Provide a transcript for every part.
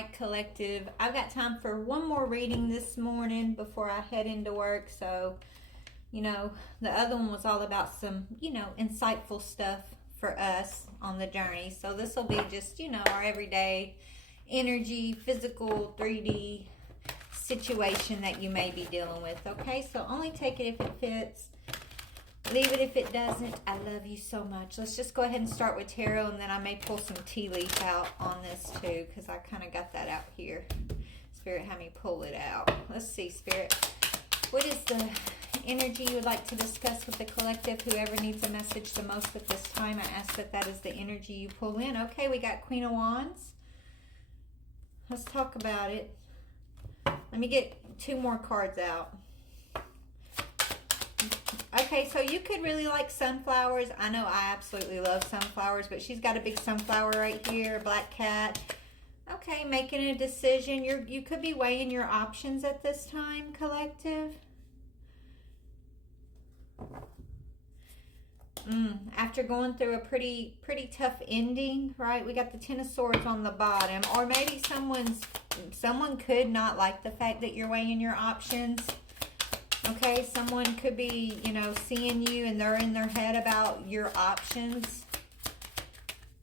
right, collective. I've got time for one more reading this morning before I head into work. So, the other one was all about some, insightful stuff for us on the journey. So this will be just, our everyday energy, physical, 3D situation that you may be dealing with. Okay, so only take it if it fits. Leave it if it doesn't. I love you so much. Let's just go ahead and start with tarot, and then I may pull some tea leaf out on this too, because I kind of got that out here. Spirit had me pull it out. Let's see, Spirit. What is the energy you would like to discuss with the collective? Whoever needs a message the most at this time, I ask that is the energy you pull in. Okay, we got Queen of Wands. Let's talk about it. Let me get two more cards out. Okay, so you could really like sunflowers. I know I absolutely love sunflowers, but she's got a big sunflower right here, a black cat. Okay, making a decision. You could be weighing your options at this time, collective. After going through a pretty tough ending, right? We got the Ten of Swords on the bottom, or maybe someone could not like the fact that you're weighing your options. Okay, someone could be, seeing you and they're in their head about your options.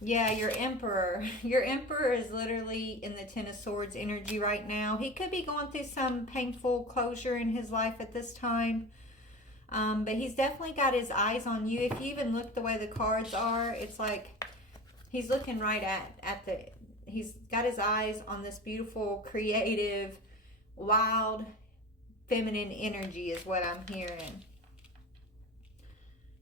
Yeah, your Emperor. Your Emperor is literally in the Ten of Swords energy right now. He could be going through some painful closure in his life at this time. But he's definitely got his eyes on you. If you even look the way the cards are, it's like he's looking right he's got his eyes on this beautiful, creative, wild, feminine energy is what I'm hearing.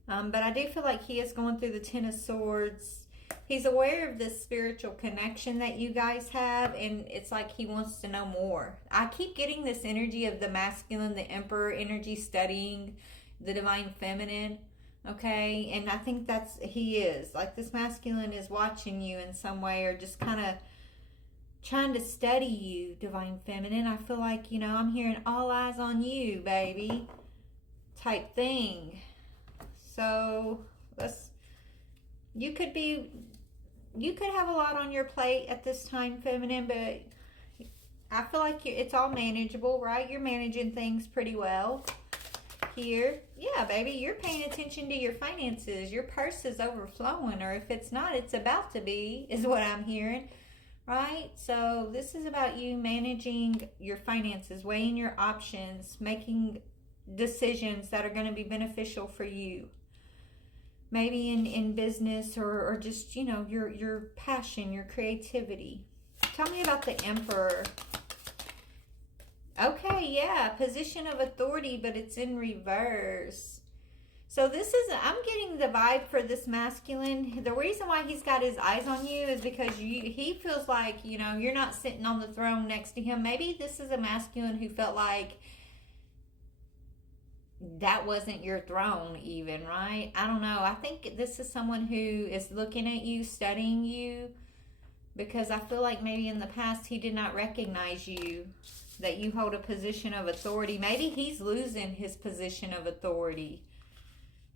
But I do feel like he is going through the Ten of Swords. He's aware of this spiritual connection that you guys have, and it's like he wants to know more. I keep getting this energy of the masculine, the Emperor energy, studying the divine feminine, okay? And I think he is. Like, this masculine is watching you in some way, or just kind of trying to study you, divine feminine. I feel like, I'm hearing all eyes on you, baby, type thing. So you could have a lot on your plate at this time, feminine, but I feel like it's all manageable, right? You're managing things pretty well here. Yeah, baby, you're paying attention to your finances. Your purse is overflowing, or if it's not, it's about to be, is what I'm hearing. Right? So this is about you managing your finances, weighing your options, making decisions that are going to be beneficial for you. Maybe in business, or just, your passion, your creativity. Tell me about the Emperor. Okay, yeah, position of authority, but it's in reverse. So I'm getting the vibe for this masculine. The reason why he's got his eyes on you is because he feels like, you're not sitting on the throne next to him. Maybe this is a masculine who felt like that wasn't your throne even, right? I don't know. I think this is someone who is looking at you, studying you, because I feel like maybe in the past he did not recognize you, that you hold a position of authority. Maybe he's losing his position of authority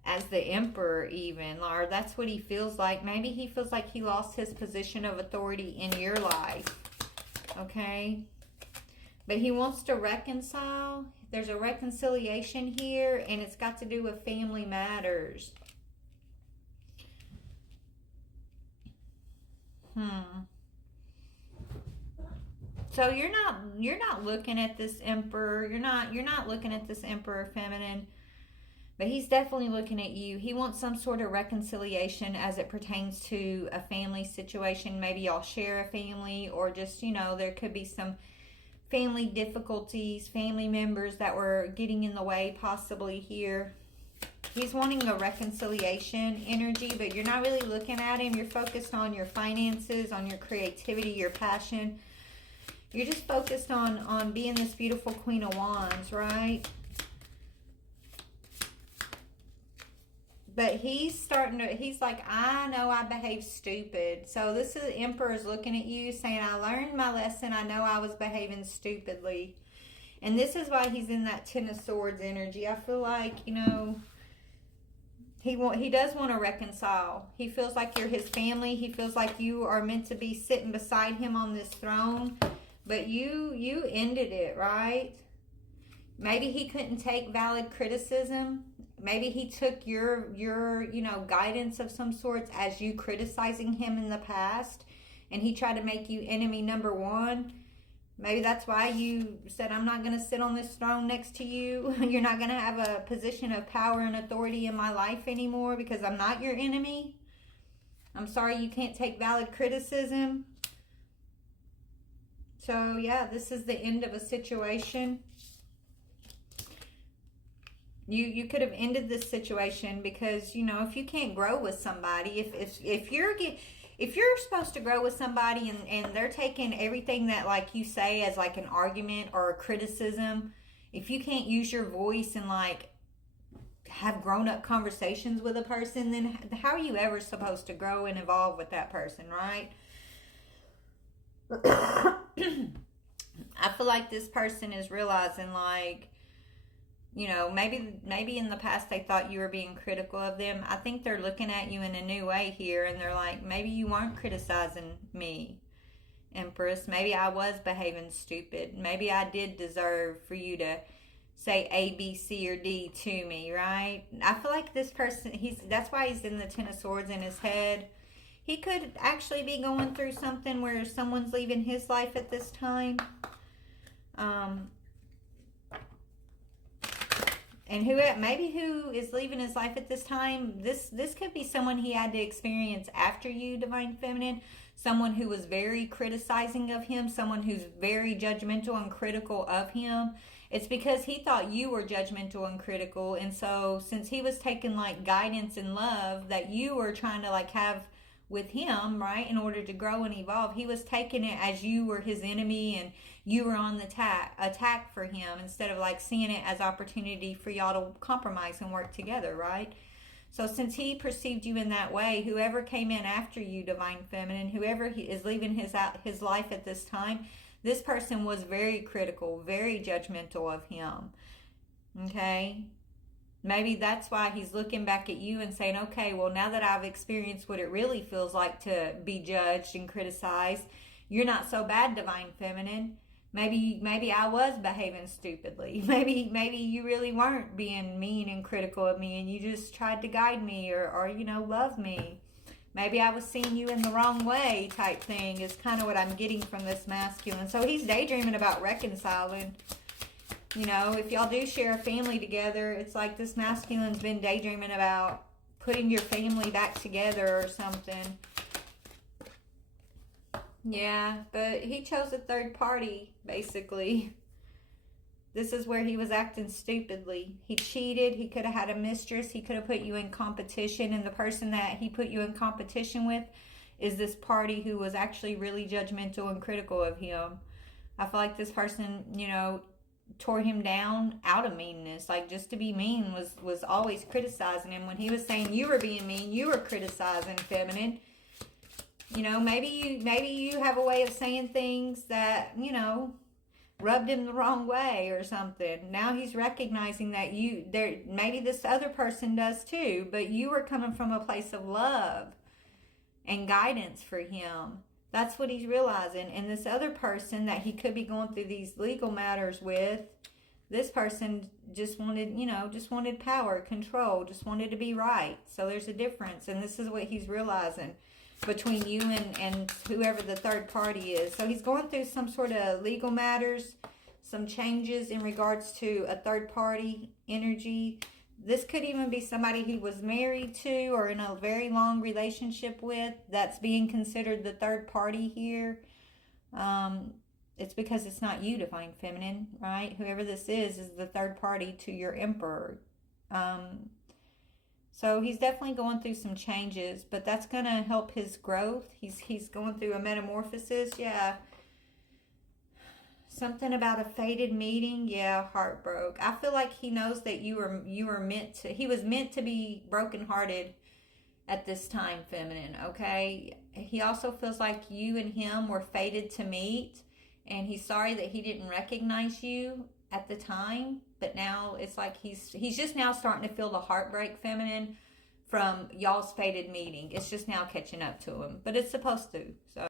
as the Emperor even, or that's what he feels like. Maybe he feels like he lost his position of authority in your life, okay? But he wants to reconcile. There's a reconciliation here, and it's got to do with family matters. So you're not looking at this Emperor. You're not looking at this Emperor feminine. But he's definitely looking at you. He wants some sort of reconciliation as it pertains to a family situation. Maybe y'all share a family, or just, there could be some family difficulties, family members that were getting in the way possibly here. He's wanting a reconciliation energy, but you're not really looking at him. You're focused on your finances, on your creativity, your passion. You're just focused on being this beautiful Queen of Wands, right? But he's like, I know I behaved stupid. So this is Emperor's looking at you saying, I learned my lesson. I know I was behaving stupidly. And this is why he's in that Ten of Swords energy. I feel like, He does want to reconcile. He feels like you're his family. He feels like you are meant to be sitting beside him on this throne. But you ended it, right? Maybe he couldn't take valid criticism. Maybe he took your guidance of some sorts as you criticizing him in the past, and he tried to make you enemy number one. Maybe that's why you said, I'm not going to sit on this throne next to you. You're not going to have a position of power and authority in my life anymore because I'm not your enemy. I'm sorry you can't take valid criticism. So, yeah, this is the end of a situation. You could have ended this situation because, if you can't grow with somebody, if you're supposed to grow with somebody and they're taking everything that like you say as like an argument or a criticism, if you can't use your voice and like have grown-up conversations with a person, then how are you ever supposed to grow and evolve with that person, right? I feel like this person is realizing like, maybe in the past they thought you were being critical of them. I think they're looking at you in a new way here, and they're like, maybe you weren't criticizing me, Empress. Maybe I was behaving stupid. Maybe I did deserve for you to say A, B, C, or D to me, right? I feel like this person, that's why he's in the Ten of Swords in his head. He could actually be going through something where someone's leaving his life at this time. And who is leaving his life at this time, this could be someone he had to experience after you, Divine Feminine. Someone who was very criticizing of him. Someone who's very judgmental and critical of him. It's because he thought you were judgmental and critical. And so since he was taking like guidance and love that you were trying to like have with him, right, in order to grow and evolve, he was taking it as you were his enemy and you were on the attack for him, instead of like seeing it as opportunity for y'all to compromise and work together, right? So since he perceived you in that way, whoever came in after you, Divine Feminine, whoever is leaving his life at this time, this person was very critical, very judgmental of him. Okay? Maybe that's why he's looking back at you and saying, okay, well, now that I've experienced what it really feels like to be judged and criticized, you're not so bad, Divine Feminine. Maybe I was behaving stupidly. Maybe you really weren't being mean and critical of me and you just tried to guide me or love me. Maybe I was seeing you in the wrong way type thing is kind of what I'm getting from this masculine. So he's daydreaming about reconciling. If y'all do share a family together, it's like this masculine's been daydreaming about putting your family back together or something. Yeah, but he chose a third party, basically. This is where he was acting stupidly. He cheated. He could have had a mistress. He could have put you in competition. And the person that he put you in competition with is this party who was actually really judgmental and critical of him. I feel like this person, tore him down out of meanness. Like, just to be mean was always criticizing him. When he was saying you were being mean, you were criticizing, Feminine. Maybe you have a way of saying things that, rubbed him the wrong way or something. Now he's recognizing that maybe this other person does too, but you were coming from a place of love and guidance for him. That's what he's realizing. And this other person that he could be going through these legal matters with, this person just wanted power, control, just wanted to be right. So there's a difference. And this is what he's realizing between you and whoever the third party is. So he's going through some sort of legal matters, some changes in regards to a third party energy. This could even be somebody he was married to or in a very long relationship with that's being considered the third party here. It's because it's not you, Divine Feminine, right? Whoever this is the third party to your Emperor. So he's definitely going through some changes, but that's going to help his growth. He's going through a metamorphosis, yeah. Something about a fated meeting, yeah, heartbroken. I feel like he knows that he was meant to be brokenhearted at this time, Feminine, okay? He also feels like you and him were fated to meet, and he's sorry that he didn't recognize you at the time, but now it's like he's just now starting to feel the heartbreak, Feminine, from y'all's fated meeting. It's just now catching up to him, but it's supposed to. So